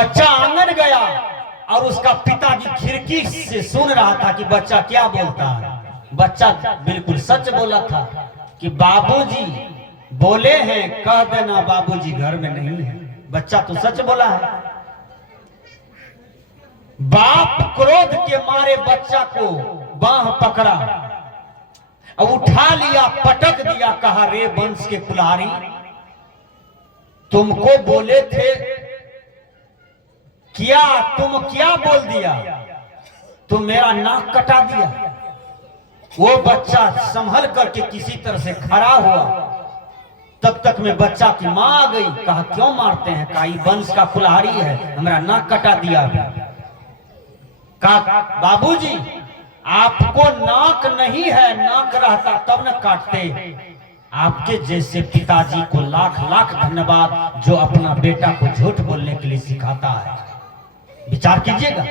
बच्चा आंगन गया और उसका पिताजी खिड़की से सुन रहा था कि बच्चा क्या बोलता है। बच्चा बिल्कुल सच बोला था कि बाबूजी बोले हैं, कह देना बाबूजी घर में नहीं है। बच्चा तो सच बोला है। बाप क्रोध के मारे बच्चा को बांह पकड़ा और उठा लिया, पटक दिया, कहा रे वंश के कुल्हाड़ी, तुमको बोले थे क्या, तुम क्या बोल दिया, तुम मेरा नाक कटा दिया। वो बच्चा संभल करके किसी तरह से खड़ा हुआ। तब तक में बच्चा की मां आ गई। कहा क्यों मारते हैं? कहा वंश का कुल्हाड़ी है, हमारा नाक कटा दिया। कहा बाबूजी आपको नाक नहीं है, नाक रहता तब न काटते। आपके जैसे पिताजी को लाख लाख धन्यवाद जो अपना बेटा को झूठ बोलने के लिए सिखाता है। विचार कीजिएगा।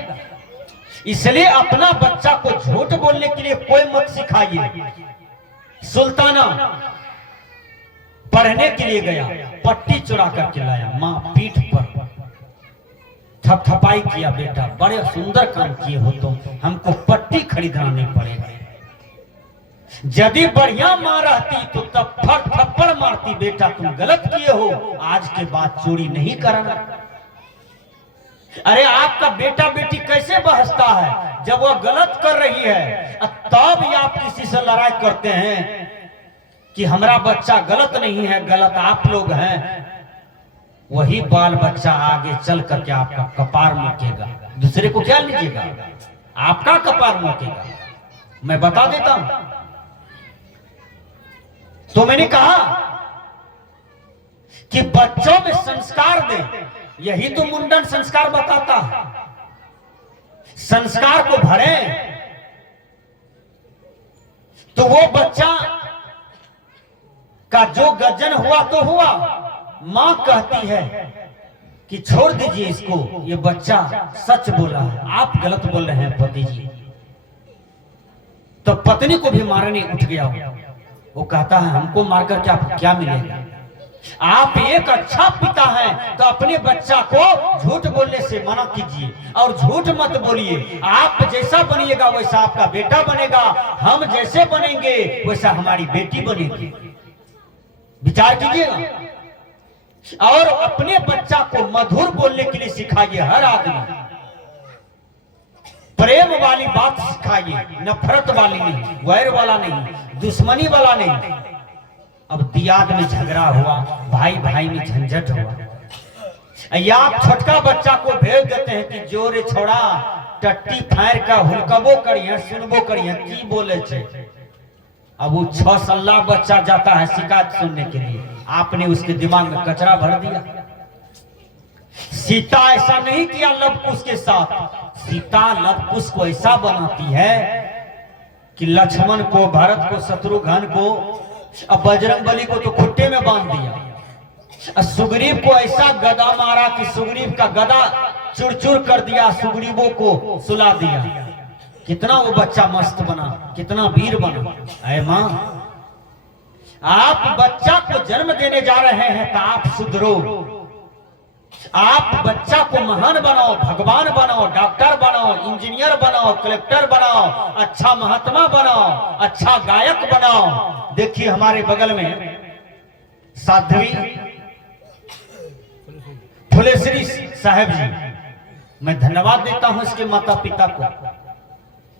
इसलिए अपना बच्चा को झूठ बोलने के लिए कोई मत सिखाइए। सुल्ताना पढ़ने के लिए गया, पट्टी चुरा करके लाया, मां पीठ पर थपथपाई किया, बेटा बड़े सुंदर काम किए हो, तो हमको पट्टी खरीदना नहीं पड़ेगा। यदि बढ़िया मां रहती तो तब थप्पड़ मारती, बेटा तुम गलत किए हो, आज के बाद चोरी नहीं करना। अरे आपका बेटा बेटी कैसे बहसता है जब वह गलत कर रही है, तब भी आप किसी से लड़ाई करते हैं कि हमारा बच्चा गलत नहीं है, गलत आप लोग हैं। वही बाल बच्चा आगे चल करके आपका कपार मोकेगा। दूसरे को क्या लीजिएगा, आपका कपार मोकेगा। मैं बता देता हूं। तो मैंने कहा कि बच्चों में संस्कार दें, यही तो मुंडन संस्कार बताता है। संस्कार को भरे तो वो बच्चा का जो गजन हुआ तो हुआ। मां कहती है कि छोड़ दीजिए इसको, ये बच्चा सच बोला है, आप गलत बोल रहे हैं पति जी। तो पत्नी को भी मारने उठ गया। वो कहता है हमको मारकर के आपको क्या मिलेगा? आप एक अच्छा पिता हैं तो अपने बच्चा को झूठ बोलने से मना कीजिए और झूठ मत बोलिए। आप जैसा बनिएगा वैसा आपका बेटा बनेगा, हम जैसे बनेंगे वैसा हमारी बेटी बनेगी। विचार कीजिएगा। और अपने बच्चा को मधुर बोलने के लिए सिखाइए। हर आदमी प्रेम वाली बात सिखाइए, नफरत वाली नहीं, वैर वाला नहीं, दुश्मनी वाला नहीं। अब दियाद में झगड़ा हुआ, भाई भाई में झंझट हुआ, या आप छोटका बच्चा को भेज देते हैं कि जोरे छोड़ा टट्टी फायर का हुलकबो करिए, सुनबो करिए की बोले छे। अब वो 6 साल बच्चा जाता है शिकायत सुनने के लिए, आपने उसके दिमाग में कचरा भर दिया। सीता ऐसा नहीं किया लवकुश के साथ। सीता लवकुश को ऐसा बनाती है कि लक्ष्मण को, भरत को, शत्रुघ्न को, अब बजरंगबली को तो खुट्टे में बांध दिया। सुग्रीव को ऐसा गदा मारा कि सुग्रीव का गदा चुर-चुर कर दिया, सुग्रीवों को सुला दिया। कितना वो बच्चा मस्त बना, कितना वीर बना। ऐ मां, आप बच्चा को जन्म देने जा रहे हैं तो आप सुधरो। आप बच्चा को महान बनाओ, भगवान बनाओ, डॉक्टर बनाओ, इंजीनियर बनाओ, कलेक्टर बनाओ, अच्छा महात्मा बनाओ, अच्छा गायक बनाओ। देखिए हमारे बगल में साध्वी फुलेश्वरी साहब जी, मैं धन्यवाद देता हूं इसके माता पिता को।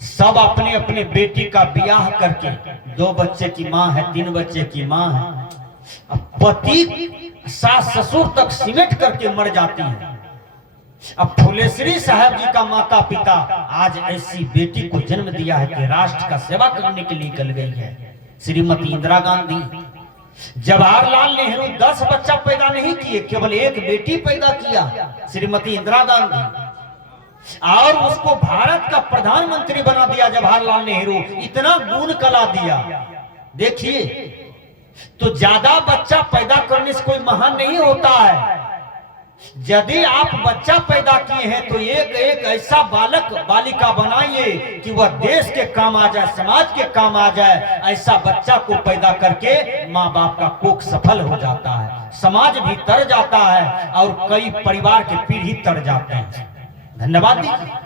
सब अपने अपने बेटी का ब्याह करके, 2 बच्चे की मां है, 3 बच्चे की मां है, अब पति सास ससुर तक सिमट करके मर जाती है। अब फुलेश्वरी साहब जी का माता पिता आज ऐसी बेटी को जन्म दिया है कि राष्ट्र का सेवा करने के लिए निकल गई है। श्रीमती इंदिरा गांधी। जवाहरलाल नेहरू 10 बच्चा पैदा नहीं किए, केवल 1 बेटी पैदा किया, श्रीमती इंदिरा गांधी, और उसको भारत का प्रधानमंत्री बना दिया जवाहरलाल नेहरू। इतना गुण कला दिया। देखिए, तो ज्यादा बच्चा पैदा करने से कोई महान नहीं होता है। यदि आप बच्चा पैदा किए हैं तो एक एक ऐसा बालक बालिका बनाइए कि वह देश के काम आ जाए, समाज के काम आ जाए। ऐसा बच्चा को पैदा करके माँ बाप का कोख सफल हो जाता है, समाज भी तर जाता है और कई परिवार के पीढ़ी तर जाते हैं। धन्यवाद दीजिए।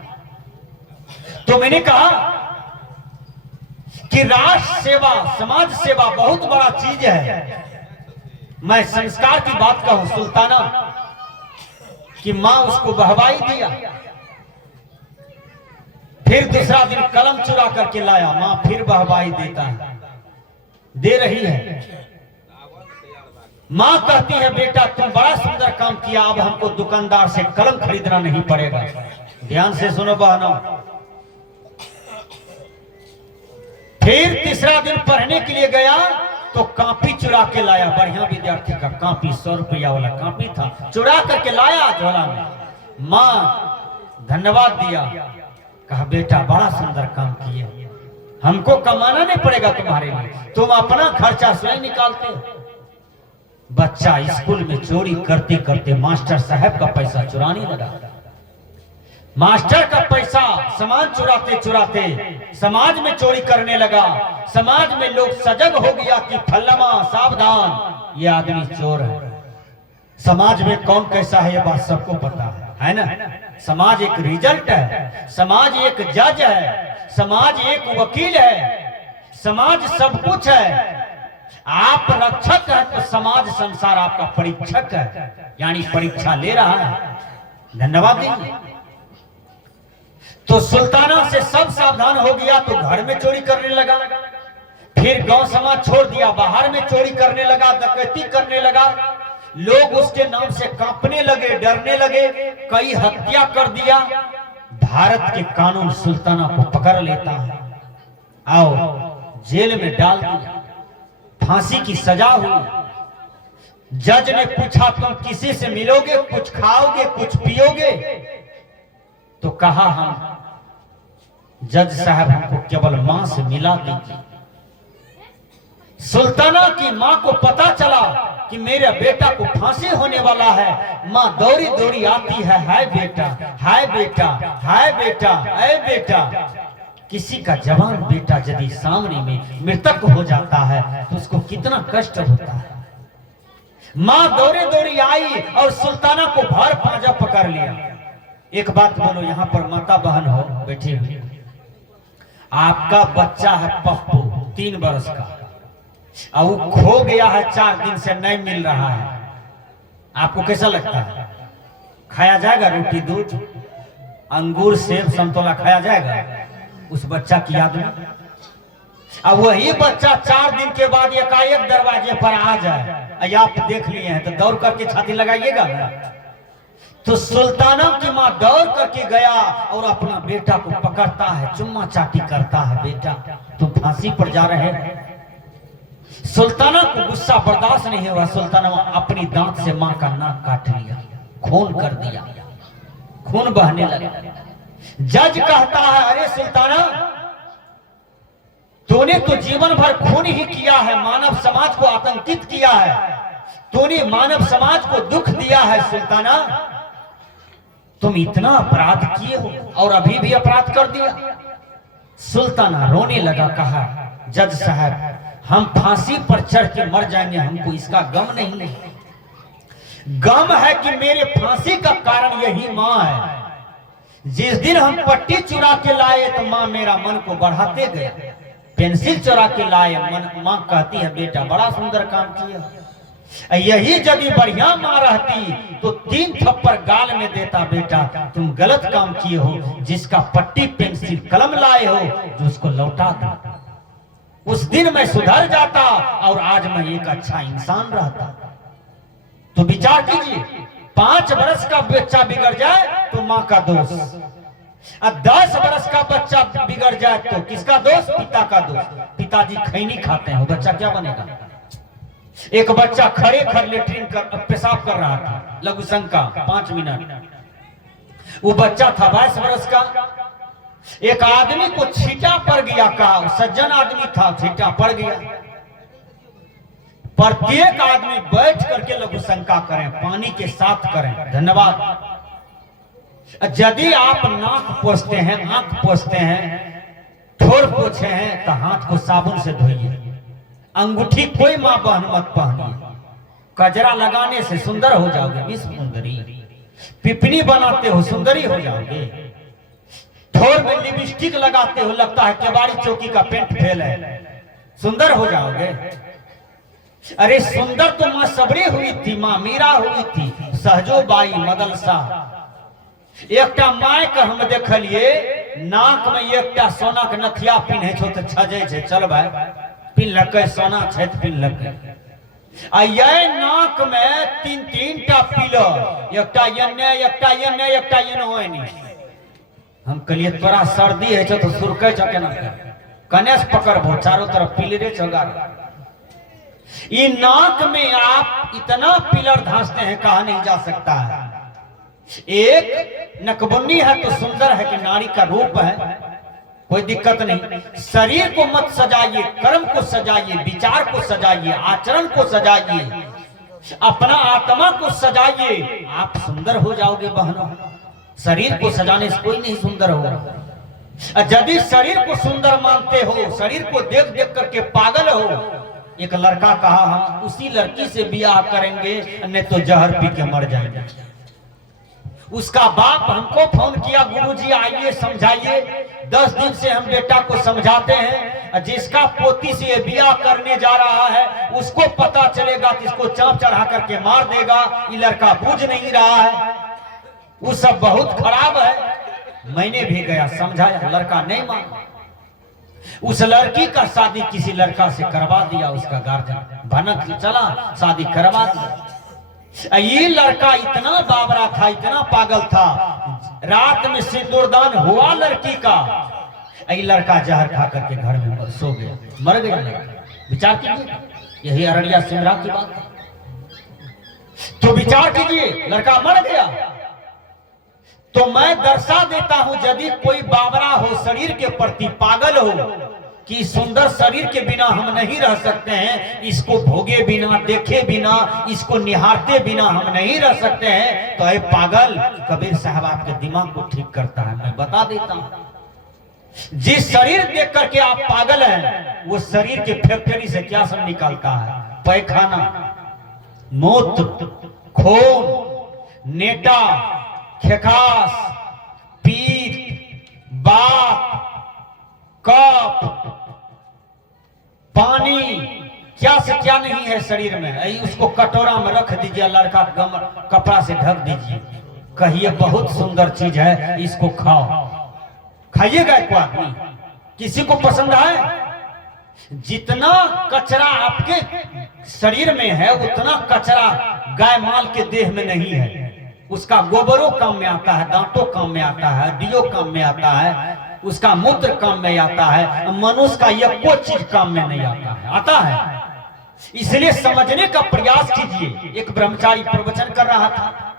तो मैंने कहा कि राष्ट्र सेवा, समाज सेवा बहुत बड़ा चीज है। मैं संस्कार की बात कहूं, सुल्ताना कि मां उसको बहवाई दिया, फिर दूसरा दिन कलम चुरा करके लाया, मां फिर बहवाई देता है, दे रही है। मां कहती है बेटा तुम बड़ा सुंदर काम किया, अब हमको दुकानदार से कलम खरीदना नहीं पड़ेगा। ध्यान से सुनो बहनों। फिर तीसरा दिन पढ़ने के लिए गया तो कॉपी चुरा के लाया, बढ़िया विद्यार्थी का कॉपी, 100 रुपया वाला कॉपी था, चुरा करके लाया झोला में। मां धन्यवाद दिया, कहा बेटा बड़ा सुंदर काम किए, हमको कमाना नहीं पड़ेगा तुम्हारे लिए, तुम अपना खर्चा स्वयं निकालते हो। बच्चा स्कूल में चोरी करते करते मास्टर साहब का पैसा चुराने लगा। मास्टर का पैसा सामान चुराते चुराते समाज में चोरी करने लगा। समाज में लोग सजग हो गया कि फल्लमा सावधान, ये आदमी चोर है। समाज में कौन कैसा है ये बात सबको पता है ना। समाज एक रिजल्ट है, समाज एक जज है, समाज एक वकील है, समाज सब कुछ है। आप रक्षक है तो समाज संसार आपका परीक्षक है, यानी परीक्षा ले रहा है। धन्यवाद दीजिए। तो सुल्ताना से सब सावधान हो गया तो घर में चोरी करने लगा, फिर गांव समाज छोड़ दिया, बाहर में चोरी करने लगा, डकैती करने लगा। लोग उसके नाम से कांपने लगे, डरने लगे, कई हत्या कर दिया। भारत के कानून सुल्ताना को पकड़ लेता है, आओ जेल में डाल दिया, फांसी की सजा हुई। जज ने पूछा तुम किसी से मिलोगे, कुछ खाओगे, कुछ पियोगे? तो कहा हम जज साहब हमको केवल मां से मिला दीजिए। सुल्ताना की मां को पता चला कि मेरे बेटा को फांसी होने वाला है। मां दौड़ी दौड़ी आती है, हाय बेटा, हाय बेटा, हाय बेटा, हाय बेटा। किसी का जवान बेटा यदि सामने में मृतक हो जाता है तो उसको कितना कष्ट होता है। मां दौड़े दौड़ी आई और सुल्ताना को भर पांजा पकड़ लिया। एक बात बोलो, यहां पर माता बहन हो बैठी हुई, आपका बच्चा है पप्पू 3 बरस का, और वो खो गया है 4 दिन से नहीं मिल रहा है, आपको कैसा लगता है? खाया जाएगा? रोटी दूध अंगूर सेब संतोला खाया जाएगा उस बच्चा की याद में? अब वही बच्चा 4 दिन के बाद एकाएक दरवाजे पर आ जाए, आप देख लिए हैं तो दौड़ करके छाती लगाइएगा ना। तो सुल्ताना की मां दौड़ करके गया और अपना बेटा को पकड़ता है, चुम्मा चाटी करता है, बेटा तुम फांसी पर जा रहे हैं। सुल्ताना को गुस्सा बर्दाश्त नहीं हुआ, सुल्ताना अपनी दांत से मां का नाक काट लिया, खून कर दिया, खून बहने लगा। जज कहता है अरे सुल्ताना, तूने तो जीवन भर खून ही किया है, मानव समाज को आतंकित किया है, तूने मानव समाज को दुख दिया है। सुल्ताना तुम इतना अपराध किए हो और अभी भी अपराध कर दिया। सुल्ताना रोने लगा, कहा जज साहब हम फांसी पर चढ़ के मर जाएंगे, हमको इसका गम नहीं, गम है कि मेरे फांसी का कारण यही मां है। जिस दिन हम पट्टी चुरा के लाए तो मां मेरा मन को बढ़ाते गया, पेंसिल चुरा के लाए, मां कहती है बेटा बड़ा सुंदर काम किया। यही यदि बढ़िया मां रहती तो 3 थप्पड़ गाल में देता, बेटा तुम गलत काम किए हो, जिसका पट्टी पेंसिल कलम लाए हो जो उसको लौटा दो। उस दिन मैं सुधर जाता और आज मैं एक अच्छा इंसान रहता। तो विचार कीजिए, 5 बरस का बच्चा बिगड़ जाए तो मां का दोष, और 10 बरस का बच्चा बिगड़ जाए तो किसका दोष? पिता का दोष। पिताजी खैनी खाते हैं, बच्चा क्या बनेगा? एक बच्चा खड़े खड़े लेटरिन कर पेशाब कर रहा था, लघु शंका 5 मिनट, वो बच्चा था 22 बरस का। एक आदमी को छींटा पड़ गया, कहा सज्जन आदमी था, छींटा पड़ गया। प्रत्येक आदमी बैठ करके लघु शंका करें, पानी के साथ करें। धन्यवाद। यदि आप नाक पोंछते हैं, आंख पोंछते हैं, ठोर पोछे हैं, तो हाथ को साबुन से धोइए। अंगूठी कोई मां बहन मत पहनिए। कजरा लगाने से सुंदर हो जाओगे, विश्व सुंदरी। पिपनी बनाते हो, सुंदरी हो जाओगे। ठोर में लिपस्टिक लगाते हो, लगता है केवाड़ी चौकी का पेंट फेल है, सुंदर हो जाओगे। अरे सुंदर तो मां सबरी हुई थी, मां मीरा हुई थी, सहजोबाई, मदलसा। एकटा माय के हम देखलिए नाक में एकटा सोना के नथिया पिन्हे छो तो छजे छे, चल भाई पिन्हलकै, सोना छै तो पिन्हलकै। आ ये नाक में तीन तीन टा पिलर, एकटा एने एकटा एने एकटा एने होय नहीं। हम कहलिए तोरा सर्दी है छो तो सुरकै छ केना, कनेस पकड़बो, चारों तरफ पिलरे छगा। ये नाक में आप इतना पिलर धांसते हैं, कहा नहीं जा सकता है। एक नकबुन्नी है तो सुंदर है कि नारी का रूप है, कोई दिक्कत नहीं। शरीर को मत सजाइए, कर्म को सजाइए, विचार को सजाइए, आचरण को सजाइए, अपना आत्मा को सजाइए, आप सुंदर हो जाओगे बहनों। शरीर को सजाने से कोई नहीं सुंदर होगा। यदि शरीर को सुंदर मानते हो, शरीर को देख देख करके पागल हो। एक लड़का कहा हम उसी लड़की से ब्याह करेंगे, नहीं तो जहर पी के मर जाएंगे। उसका बाप हमको फोन किया, गुरुजी आइए समझाइए। 10 दिन से हम बेटा को समझाते हैं, जिसका पोती से ब्याह करने जा रहा है उसको पता चलेगा कि इसको चाप चढ़ा करके मार देगा। ये लड़का बूझ नहीं रहा है, वो सब बहुत खराब है। मैंने भी गया समझाया, लड़का नहीं माना। उस लड़की का शादी किसी लड़का से करवा दिया, उसका गार्जियन भनक चला, शादी करवा दिया। ये लड़का इतना बावरा था, इतना पागल था, रात में सिंदूरदान हुआ लड़की का, ये लड़का जहर खा करके घर में सो गया, मर गया लड़का। विचार कीजिए, यही अररिया सिमरा की बात है। तो विचार कीजिए, लड़का मर गया। तो मैं दर्शा देता हूं, यदि कोई बावरा हो, शरीर के प्रति पागल हो कि सुंदर शरीर के बिना हम नहीं रह सकते हैं, इसको भोगे बिना, देखे बिना, इसको निहारते बिना हम नहीं रह सकते हैं, तो ये पागल कबीर साहब आपके दिमाग को ठीक करता है। मैं बता देता हूं, जिस शरीर देख करके आप पागल हैं, वो शरीर के फैक्ट्री से क्या सब निकालता है? पैखाना, मूत्र, खून, नेटा, खेकास, पीत, बात, कप, पानी, क्या से क्या नहीं है शरीर में। उसको कटोरा में रख दीजिए, लड़का कपड़ा से ढक दीजिए, कहिए बहुत सुंदर चीज है, इसको खाओ। खाइएगा एक आदमी, किसी को पसंद है? जितना कचरा आपके शरीर में है, उतना कचरा गाय माल के देह में नहीं है। उसका गोबरों काम में आता है, दांतों काम में आता है, हड्डियों काम में आता है, उसका मूत्र काम में आता है। मनुष्य का यह कोई चीज काम में नहीं आता है। इसलिए समझने का प्रयास कीजिए। एक ब्रह्मचारी प्रवचन कर रहा था,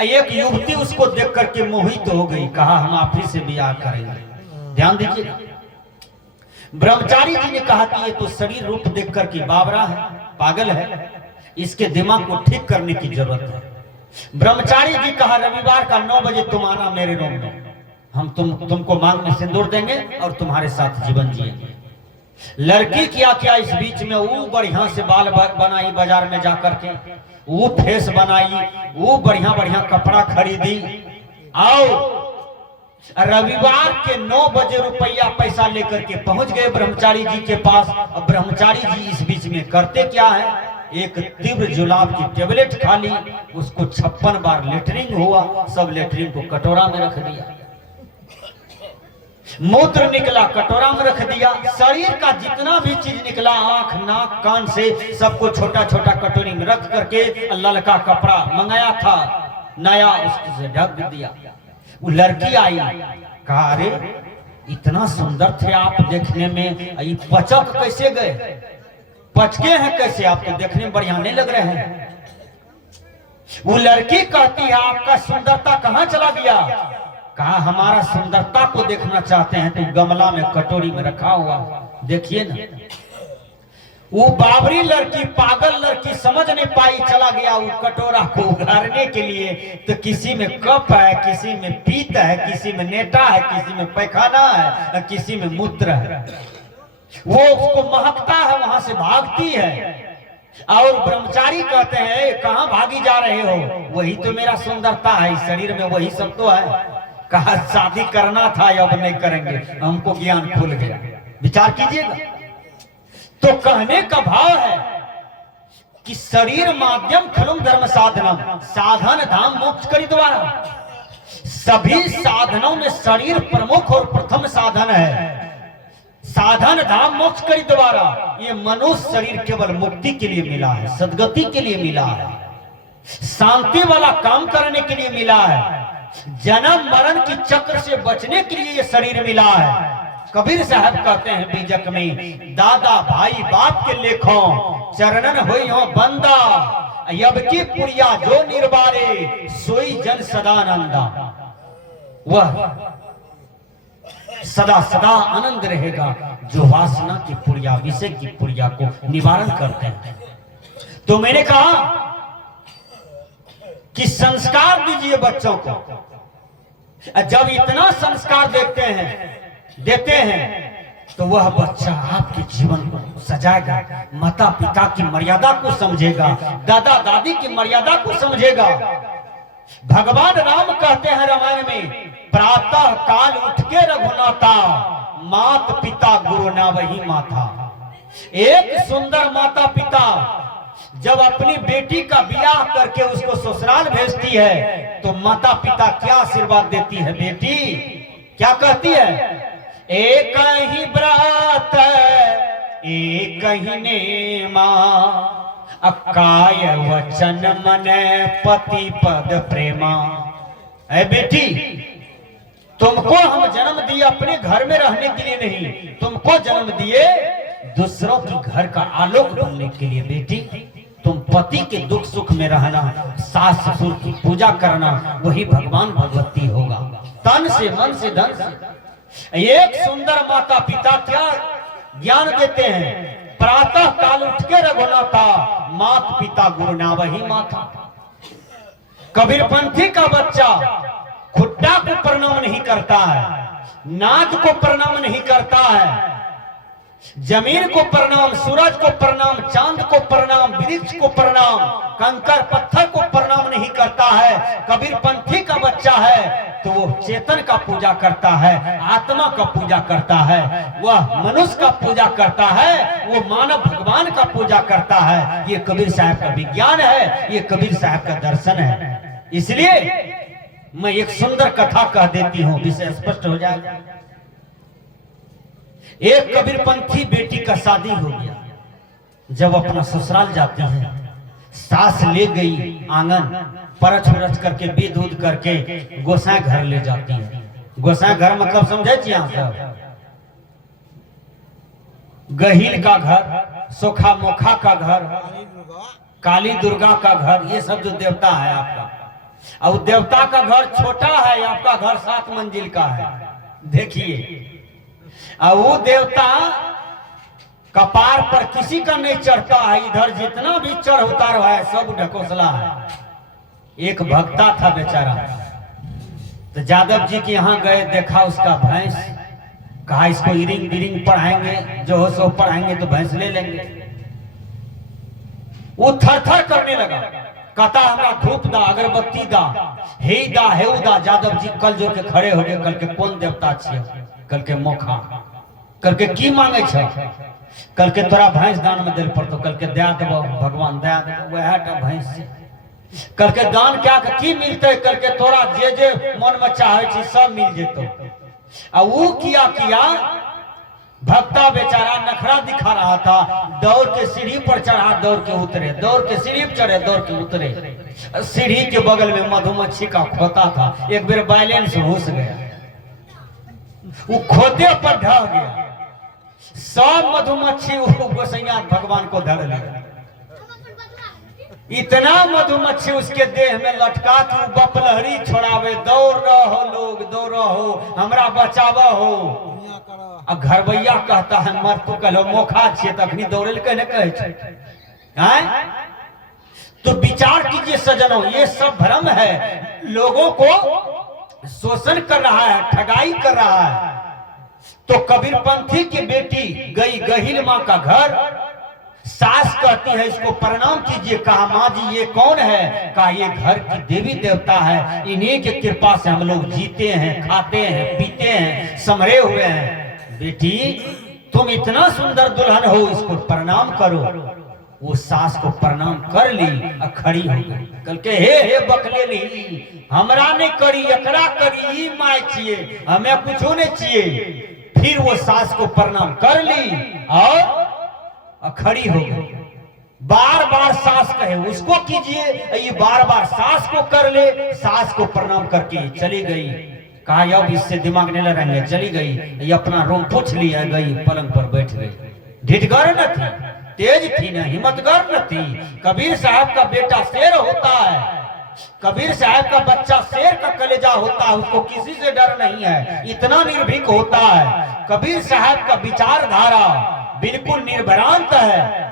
एक युवती उसको देख करके मोहित हो गई, कहा हम आप ही से ब्याह करेंगे। ध्यान दीजिए, ब्रह्मचारी जी ने कहा कि ये तो शरीर रूप देख करके बावरा है, पागल है, इसके दिमाग को ठीक करने की जरूरत है। ब्रह्मचारी जी कहा रविवार का 9 बजे तुम आना मेरे रूम में, हम तुमको मांग में सिंदूर देंगे और तुम्हारे साथ जीवन जिएंगे। लड़की क्या इस बीच में वो बढ़िया से बाल बनाई, बाजार में जाकर के वो फेस बनाई, वो बढ़िया बढ़िया कपड़ा खरीदी। आओ रविवार के 9 बजे रुपया पैसा लेकर के पहुंच गए ब्रह्मचारी जी के पास। और ब्रह्मचारी जी इस बीच में करते क्या है, एक तीव्र जुलाब की टेबलेट खा ली, उसको 56 बार लेटरिंग हुआ, सब लेटरिंग को कटोरा में रख दिया, मूत्र निकला कटोरा में रख दिया, शरीर का जितना भी चीज निकला, आंख, नाक, कान से सबको छोटा छोटा कटोरी में रख करके ललका कपड़ा मंगाया था नया, उससे ढक दिया। वो लड़की आई, कहा अरे इतना सुंदर थे आप देखने में, ये पचक कैसे गए, पचके हैं कैसे, आप तो देखने में बढ़िया नहीं लग रहे हैं। वो लड़की कहती है आपका सुंदरता कहां चला गया? कहा हमारा सुंदरता को देखना चाहते हैं तो गमला में कटोरी में रखा हुआ देखिए ना। वो बाबरी लड़की, पागल लड़की समझ नहीं पाई, चला गया वो कटोरा को उघाड़ने के लिए। तो किसी में कप है, किसी में पीत है, किसी में नेटा है, किसी में पैखाना है, किसी में मूत्र है। वो उसको महकता है, वहां से भागती है। और ब्रह्मचारी कहते हैं कहाँ भागी जा रहे हो? वही तो मेरा सुंदरता है, इस शरीर में वही सब तो है। कहा शादी करना था, अब नहीं करेंगे, हमको ज्ञान खुल गया। विचार कीजिएगा। तो कहने का भाव है कि शरीर माध्यम खलुम धर्म साधनम, साधन धाम मोक्ष करी द्वारा। सभी साधनों में शरीर प्रमुख और प्रथम साधन है। साधन धाम मोक्ष करी द्वारा। ये मनुष्य शरीर केवल मुक्ति के लिए मिला है, सदगति के लिए मिला है, शांति वाला काम करने के लिए मिला है, जन्म मरण की चक्र से बचने के लिए ये शरीर मिला है। कबीर साहब कहते हैं बीजक में, दादा भाई बाप के लेखों चरणन होई हो बंदा, अब की पुरिया जो निर्वारे सोई जन सदानंदा। वह सदा सदा आनंद रहेगा जो वासना की पुरिया, विषय की पुरिया को निवारण करते हैं। तो मैंने कहा कि संस्कार दीजिए बच्चों को। जब इतना संस्कार देते हैं तो वह बच्चा आपके जीवन को सजाएगा, माता पिता की मर्यादा को समझेगा, दादा दादी की मर्यादा को समझेगा। भगवान राम कहते हैं रामायण में, प्रातः काल उठ के रघुनाथा, मात पिता गुरु ना वही माता। एक सुंदर माता पिता जब अपनी बेटी का ब्याह करके उसको ससुराल भेजती है तो माता पिता क्या आशीर्वाद देती है? बेटी क्या कहती है? एक ही व्रत एक ही नेमा, अकाय वचन मन पति पद प्रेमा। ऐ बेटी, तुमको हम जन्म दिए अपने घर में रहने के लिए नहीं, तुमको जन्म दिए दूसरों की घर का आलोक बनने के लिए। बेटी, तुम पति के दुख सुख में रहना, सास ससुर की पूजा करना, वही भगवान भगवती होगा, तन से मन से धन से। एक सुंदर माता पिता क्या ज्ञान देते हैं? प्रातः काल उठ के रघुनाथा, मात पिता गुरु ना वही माता। कबीरपंथी का बच्चा खुट्टा को प्रणाम नहीं करता है, नाद को प्रणाम नहीं करता है, जमीन को प्रणाम, सूरज को प्रणाम, चांद को प्रणाम, वृक्ष को प्रणाम, कंकर पत्थर को प्रणाम नहीं करता है। कबीरपंथी का बच्चा है तो वो चेतन का पूजा करता है, आत्मा का पूजा करता है, वह मनुष्य का पूजा करता है, वो मानव भगवान का पूजा करता है। ये कबीर साहब का विज्ञान है, ये कबीर साहब का दर्शन है। इसलिए मैं एक सुंदर कथा कह देती हूँ, विषय स्पष्ट हो जाएगा। एक कबीरपंथी बेटी का शादी हो गया। जब अपना ससुराल जाती है, सास ले गई आंगन, परछ उरछ करके विध उध करके गोसाई घर ले जाती है। गोसाई घर मतलब समझे छी यहाँ सब? गहील का घर, सोखा मोखा का घर, काली दुर्गा का घर, ये सब जो देवता है आपका। और देवता का घर छोटा है, आपका घर 7 मंजिल का है। देखिए, और वो देवता कपार पर किसी का नहीं चढ़ता है, इधर जितना भी चढ़ उतार है सब ढकोसला है। एक भक्ता था बेचारा, तो यादव जी के यहाँ गए, देखा उसका भैंस, कहा इसको इरिंग बिरिंग पढ़ाएंगे, जो हो सो पढ़ाएंगे तो भैंस ले लेंगे। वो थर थर करने लगा, कहता हमरा धूप दा, अगरबत्ती दा, हे दा, हेऊ दा। यादव जी कल जोड़ के खड़े हो गए, कल के कौन देवता छियै? कल के मोखा। कल के की मांगे छ? कल के तोरा भैंस दान में दिल पड़तो, कल के दया देबो भगवान, दया देबो वह भैंस से। कल के दान क्या की मिलते? कल के तोरा जे जे मन में चाहे छी सब मिल जेतो। आ वो किया भक्ता बेचारा नखरा दिखा रहा था, दौड़ के सीढ़ी पर चढ़ा, दौड़ के उतरे, दौड़ के सीढ़ी पर चढ़े, दौड़ के उतरे। सीढ़ी के बगल में मधुमक्खी का खोता था, एक बार बैलेंस घुस गया, वो खोते पर ढह गया, सब मधुमक्खी गोसैया भगवान को धर लिया। इतना मधुमक्खी उसके देह में लटका कि बपलहरी छोड़ावे, दौड़ रहो लोग, दौड़ रहो, हमरा बचावा हो। अब घरवैया कहता है मर तू कलो मोखा छे तखनी दौड़े कहने कहे छे हैं? तो विचार कीजिए सज्जनों, ये सब भ्रम है, लोगों को शोषण कर रहा है, ठगाई कर रहा है। तो कबीरपंथी की बेटी गई गहिल माँ का घर, सास कहती है इसको प्रणाम कीजिए। कहा माँ जी ये कौन है? कहा ये घर की देवी देवता है, इन्हीं की कृपा से हम लोग जीते हैं, खाते हैं, पीते हैं, समरे हुए हैं। बेटी तुम इतना सुंदर दुल्हन हो, इसको प्रणाम करो। वो सास को प्रणाम कर ली और खड़ी हो गई। कल के हे बकलेली हमरा नहीं करी, एकरा करी, माय चाहिए, हमें कुछ नहीं चाहिए। फिर वो सास को प्रणाम कर ली और खड़ी हो गई। बार बार सास कहे उसको कीजिए, ये बार बार सास को कर ले, सास को प्रणाम करके चली गई। कहा अब इससे दिमाग नहीं लड़ेंगे, चली गई। ये अपना रूम पूछ लिया, गई पलंग पर बैठ गई। ढिठगर न थी, तेज थी न हिम्मतगर न थी। कबीर साहब का बेटा शेर होता है, कबीर साहब का बच्चा शेर का कलेजा होता है, उसको किसी से डर नहीं है, इतना निर्भीक होता है। कबीर साहब का विचारधारा बिल्कुल निर्भरांत है।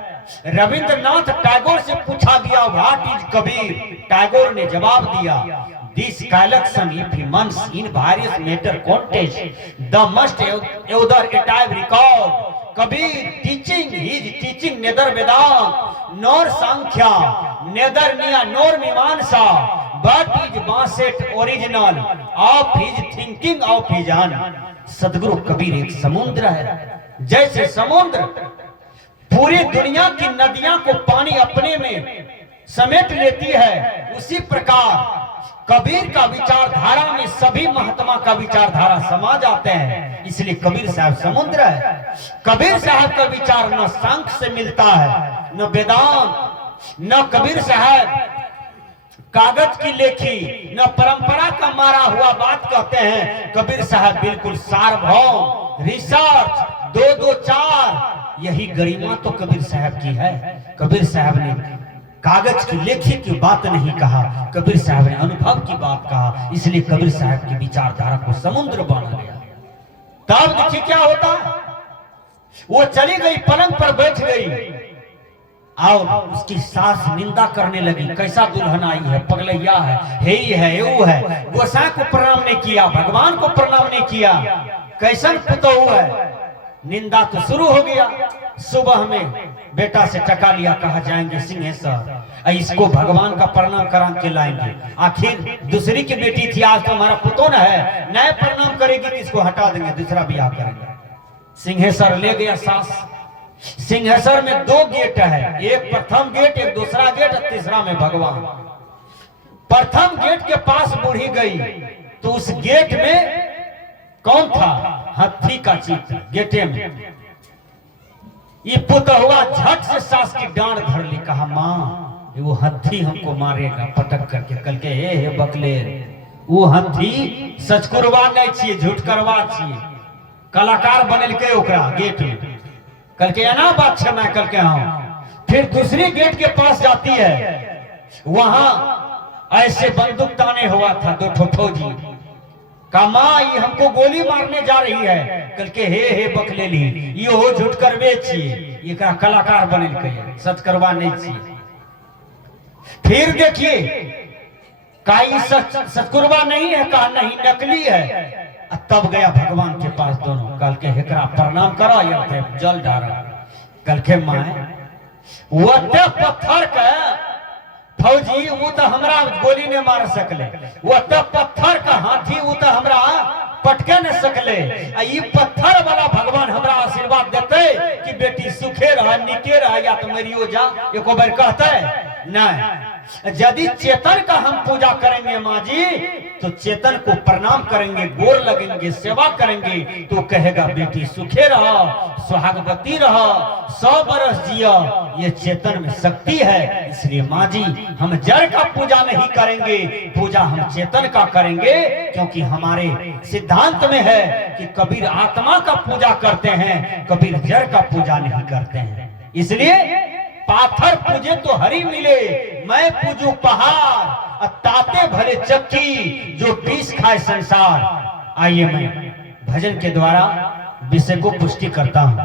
रविंद्रनाथ टैगोर से पूछा गया व्हाट इज कबीर? टैगोर ने जवाब दिया this collection if he means in various matter contest the must either एटाइव record. Kabir teaching his teaching neither Vedanta nor Sankhya neither Nyaya nor Mimamsa but is based original of his thinking of his own. Sadguru Kabir एक समुद्र है, जैसे समुद्र पूरी दुनिया की नदियां को पानी अपने में समेट लेती है, उसी प्रकार कबीर का विचारधारा में सभी महात्मा का विचारधारा समा जाते हैं। इसलिए कबीर साहब समुद्र है। कबीर साहब का विचार न सांख्य से मिलता है, न वेदांत, न कबीर साहब कागज की लेखी, न परंपरा का मारा हुआ बात कहते हैं। कबीर साहब बिल्कुल सार्वभौम रिसर्च 2-2-4, यही गरिमा तो कबीर साहब की है। कबीर साहब ने कागज की लेखी की बात नहीं कहा, कबीर साहब ने अनुभव की बात कहा। इसलिए कबीर साहब की विचारधारा को समुद्र बना गया। तब देखिए क्या होता है, वो चली गई, पलंग पर बैठ गई और उसकी सास निंदा करने लगी, कैसा दुल्हन आई है, पगलैया है, ही है, वो है। गोसाई को प्रणाम नहीं किया, भगवान को प्रणाम नहीं किया, कैसन पुतोहू है। निंदा तो शुरू हो गया। सुबह में बेटा से टका लिया, कहा जाएंगे सिंहेश्वर, इसको भगवान का प्रणाम करा के लाएंगे। आखिर दूसरी की बेटी थी, आज तो हमारा पुतौन है, नए प्रणाम करेगी, इसको हटा देंगे, दूसरा ब्याह करेंगे। सिंहेश्वर ले गया सास। सिंहेश्वर में 2 गेट है, एक प्रथम गेट, एक दूसरा गेट, और तीसरा में भगवान। प्रथम गेट के पास बूढ़ी गई तो उस गेट में कौन था? हाथी का चित्र गेटे में। ये पुतहुआ झट से सास की डांड धर ली, कहा माँ वो हाथी हमको मारेगा पटक करके। कल के हे बकले, वो हाथी सचकुरवा नहीं छिए, झूठ करवा छिए, कलाकार बनल के ओकरा गेट में। कल के ना बात छे, मैं कल के हाँ। फिर दूसरी गेट के पास जाती है, वहां ऐसे बंदूक ताने हुआ था 2 फौजी। का माँ ये हमको गोली मारने जा रही है। कल के हे बकलेली, ये हो झूठ करवे छिए, ये का कलाकार बनल के, सच करवा नहीं छिए। फिर देखिए का ये सचकुरवा नहीं है, कहा नहीं नकली है। तब गया भगवान के पास दोनों, कल के हेकरा प्रणाम करो, या जल डारा। कल के माँ वो पत्थर का फौजी, वो तो हमरा गोली ने मार सकले, वो तो पत्थर का हाथी, वो तो हमरा पटके न सकले। ये पत्थर वाला भगवान हमरा आशीर्वाद देते कि बेटी सुखे रहा, निके रहा, या तो मरियो जा, एको बार कहता है नहीं। यदि चेतन का हम पूजा करेंगे माँ जी, तो चेतन को प्रणाम करेंगे, गोर लगेंगे, सेवा करेंगे, तो कहेगा बेटी सुखे रहा, सुहागवती रहा, 100 बरस जिया। ये चेतन में शक्ति है। इसलिए माँ जी हम जड़ का पूजा नहीं करेंगे, पूजा हम चेतन का करेंगे, क्योंकि हमारे सिद्धांत में है कि कबीर आत्मा का पूजा करते हैं, कबीर जड़ का पूजा नहीं करते हैं। इसलिए पाथर पूजे तो हरी मिले, मैं पूजू पहाड़, ताते भले चक्की, जो 20 खाए संसार। आइए मैं भजन के द्वारा विषय को पुष्टि करता हूँ।